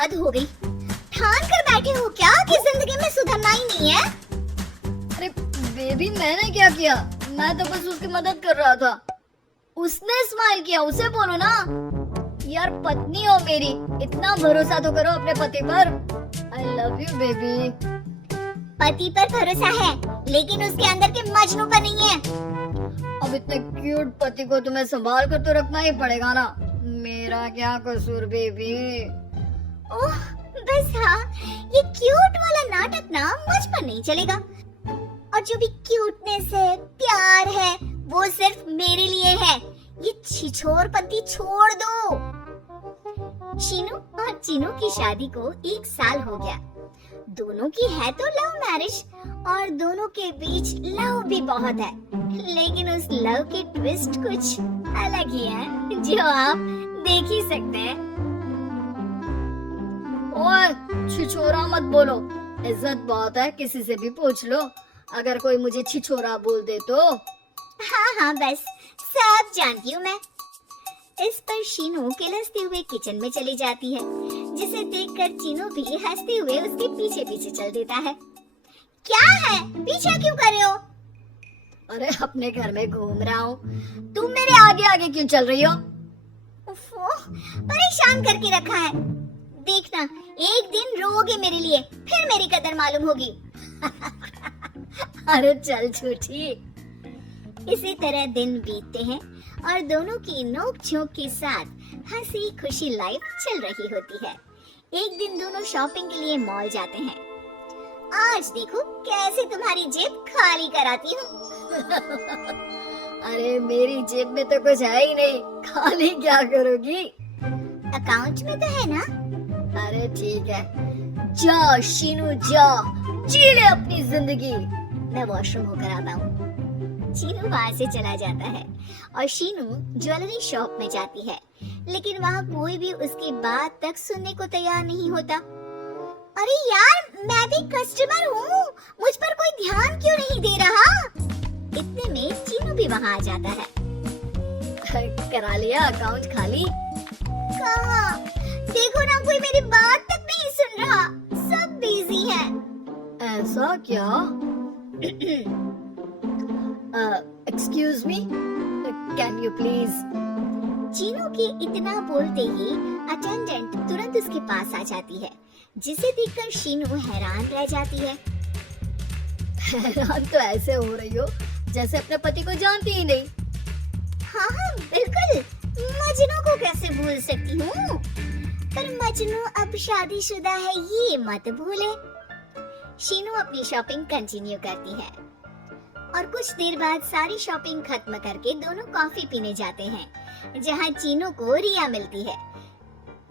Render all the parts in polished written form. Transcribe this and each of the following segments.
हद हो गई। ठान कर बैठे हो क्या कि जिंदगी में सुधरना ही नहीं है? अरे बेबी, मैंने क्या किया? मैं तो बस उसकी मदद कर रहा था। उसने स्माइल किया, उसे बोलो ना। यार पत्नी हो मेरी, इतना भरोसा तो करो अपने पति पर। I love you baby. पति पर भरोसा है लेकिन उसके अंदर के मजनू पर नहीं है। अब इतने क्यूट पति को तुम्हें संभाल कर तो रखना ही पड़ेगा ना। मेरा क्या कसूर बेबी? ओह बस हाँ, ये क्यूट वाला नाटक ना मुझ पर नहीं चलेगा। और जो भी क्यूटनेस है, प्यार है, वो सिर्फ मेरे लिए है। ये छिछोरपंती छोड़ दो। शीनू और चीनू की शादी को 1 साल हो गया। दोनों की है तो लव मैरिज और दोनों के बीच लव भी बहुत है, लेकिन उस लव की ट्विस्ट कुछ अलग ही है जो आप देख ही सकते हैं। ओए छिछोरा मत बोलो, इज्जत बहुत है, किसी से भी पूछ लो। अगर कोई मुझे छिछोरा बोल दे तो। हाँ हाँ बस सब जानती हूँ मैं। इस पर शीनू किलसते हुए किचन में चली जाती है, जिसे देखकर चीनू भी हंसते हुए उसके पीछे पीछे चल देता है। क्या है, पीछे क्यों कर रहे हो? अरे अपने घर में घूम रहा हूँ, तुम मेरे आगे आगे क्यों चल रही हो? उफ़ो, परेशान करके रखा है। देखना एक दिन रोओगे मेरे लिए, फिर मेरी कदर मालूम होगी। अरे चल छोटी। इसी तरह दिन बीतते हैं और दोनों की नोक झोंक के साथ हंसी खुशी लाइफ चल रही होती है। एक दिन दोनों शॉपिंग के लिए मॉल जाते हैं। आज देखो कैसे तुम्हारी जेब खाली कराती हूँ। अरे मेरी जेब में तो कुछ है ही नहीं, खाली क्या करोगी? अकाउंट में तो है ना? अरे ठीक है, जा शीनू जा, जी ले अपनी जिंदगी। मैं वॉशरूम होकर आता हूँ। चीनू वहाँ से चला जाता है और शीनू ज्वेलरी शॉप में जाती है, लेकिन वहाँ कोई भी उसकी बात तक सुनने को तैयार नहीं होता। अरे यार, मैं भी कस्टमर हूँ, मुझ पर कोई ध्यान क्यों नहीं दे रहा? इतने में चीनू भी वहाँ आ जाता है। करा लिया अकाउंट खाली? कहाँ? देखो ना, कोई मेरी बात तक नहीं सुन रहा, सब बिजी है। ऐसा क्या? Excuse me, can you please? Chinu के इतना बोलते ही अटेंडेंट तुरंत उसके पास आ जाती है, जिसे देखकर शीनू हैरान रह जाती है। हैरान तो ऐसे हो रही हो जैसे अपने पति को जानती ही नहीं। हाँ हाँ बिल्कुल, मजनू को कैसे भूल सकती हूँ? पर मजनू अब शादीशुदा है, ये मत भूले। शीनू अपनी शॉपिंग कंटिन्यू करती है और कुछ देर बाद सारी शॉपिंग खत्म करके दोनों कॉफी पीने जाते हैं, जहाँ चीनू को रिया मिलती है,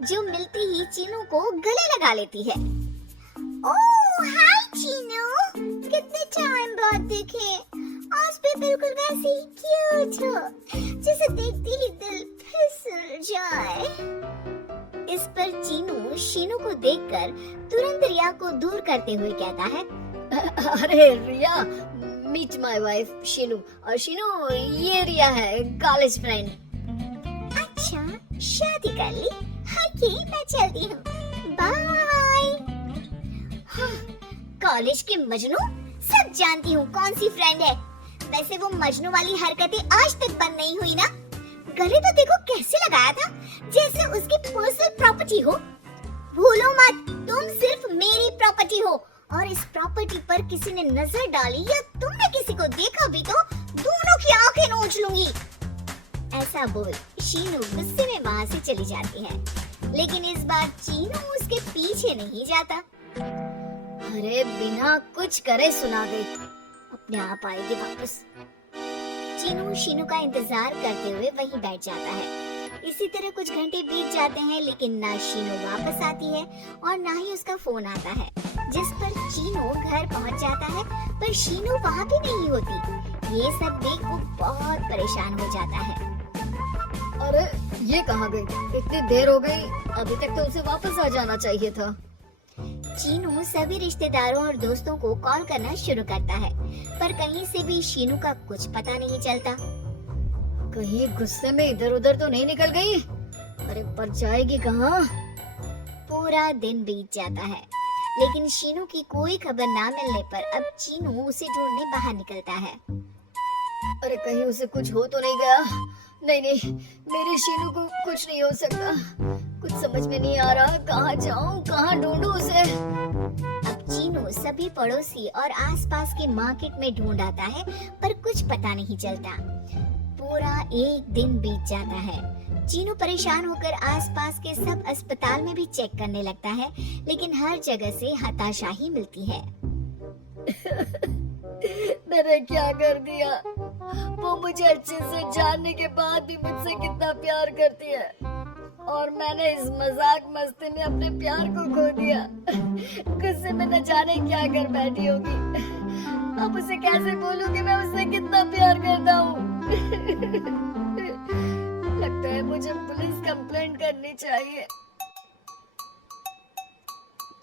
जो मिलती ही चीनू को गले लगा लेती है। ओह हाय चीनू, कितने टाइम बाद दिखे। आज भी बिल्कुल वैसे ही क्यूट हो, जिसे देखते ही दिल फिसल जाए। इस पर चीनू शीनू को देखकर तुरंत रिया को दूर करते हुए कहता है, अरे रिया, मीट माय वाइफ शीनू। और शीनू, ये रिया है, कॉलेज फ्रेंड। अच्छा, शादी कर ली? ओके, मैं चलती हूँ, बाय। हाँ, कॉलेज के मजनू, सब जानती हूँ कौन सी फ्रेंड है। वैसे वो मजनू वाली हरकतें आज तक बंद नहीं हुई ना? गले तो देखो कैसे लगाया था, जैसे उसकी पर्सनल प्रॉपर्टी हो। भूलो मत, तुम सिर्फ मेरी प्रॉपर्टी हो, और इस प्रॉपर्टी पर किसी ने नजर डाली या तुमने किसी को देखा भी तो दोनों की आंखें नोच लूंगी। ऐसा बोल शीनू गुस्से में वहाँ से चली जाती है, लेकिन इस बार चीनू उसके पीछे नहीं जाता। अरे बिना कुछ करे सुना गई, अपने आप आएगी वापस। चीनू शीनू का इंतजार करते हुए वहीं बैठ जाता है। इसी तरह कुछ घंटे बीत जाते हैं, लेकिन ना शीनू वापस आती है और ना ही उसका फोन आता है, जिस पर चीनू घर पहुंच जाता है, पर शीनू वहाँ भी नहीं होती। ये सब देख वो बहुत परेशान हो जाता है। अरे ये कहाँ गई? इतनी देर हो गई, अभी तक तो उसे वापस आ जाना चाहिए था। चीनू सभी रिश्तेदारों और दोस्तों को कॉल करना शुरू करता है, पर कहीं से भी शीनू का कुछ पता नहीं चलता। कहीं गुस्से में इधर उधर तो नहीं निकल गई? अरे पर जाएगी कहाँ? पूरा दिन बीत जाता है, लेकिन शीनू की कोई खबर ना मिलने पर अब चीनू उसे ढूंढने बाहर निकलता है। अरे कहीं उसे कुछ हो तो नहीं गया? नहीं नहीं, मेरे शीनू को कुछ नहीं हो सकता। कुछ समझ में नहीं आ रहा, कहाँ जाऊँ, कहाँ ढूंढूं उसे। अब चीनू सभी पड़ोसी और आसपास के मार्केट में ढूंढ आता है, पर कुछ पता नहीं चलता। पूरा एक दिन बीत जाता है। चीनू परेशान होकर आसपास के सब अस्पताल में भी चेक करने लगता है, लेकिन हर जगह से हताशा ही मिलती है। मैंने क्या कर दिया? वो मुझे अच्छे से जानने के बाद भी मुझसे कितना प्यार करती है, और मैंने इस मजाक मस्ती में अपने प्यार को खो दिया। गुस्से में न जाने क्या कर बैठी होगी। अब उसे कैसे बोलूं कि मैं उससे कितना प्यार करता हूँ। लगता है मुझे पुलिस कंप्लेंट करनी चाहिए।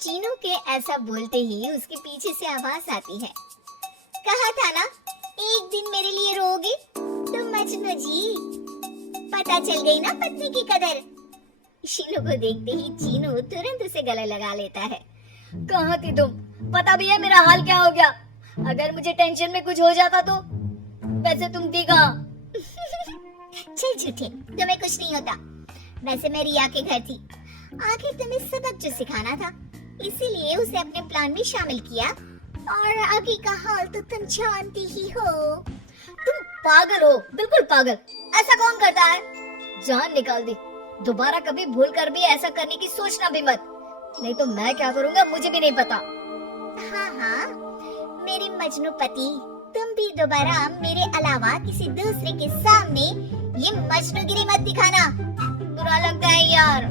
चीनू के ऐसा बोलते ही उसके पीछे से आवाज आती है। कहा था ना, एक दिन मेरे लिए रोओगे तुम मजनू जी। पता चल गई ना पत्नी की कदर। शीनू को देखते ही चीनू तुरंत उसे गले लगा लेता है। कहाँ थी तुम? पता भी है मेरा हाल क्या हो गया? अगर मुझे टेंशन में कुछ हो जाता तो? वैसे तुम थी कहाँ? चल झूठे, तुम्हें कुछ नहीं होता। वैसे मैं रिया के घर थी। आखिर तुम्हें सबक जो सिखाना था, इसीलिए उसे अपने प्लान में शामिल किया, और आगे का हाल तो तुम जानती ही हो। तुम पागल हो, बिल्कुल पागल। ऐसा कौन करता है? जान निकाल दी। दोबारा कभी भूल कर भी ऐसा करने की सोचना भी मत, नहीं तो मैं क्या करूँगा मुझे भी नहीं पता। हाँ हाँ, मेरे मजनू पति, तुम भी दोबारा मेरे अलावा किसी दूसरे के सामने ये मजनूगिरी मत दिखाना। बुरा लगता है यार।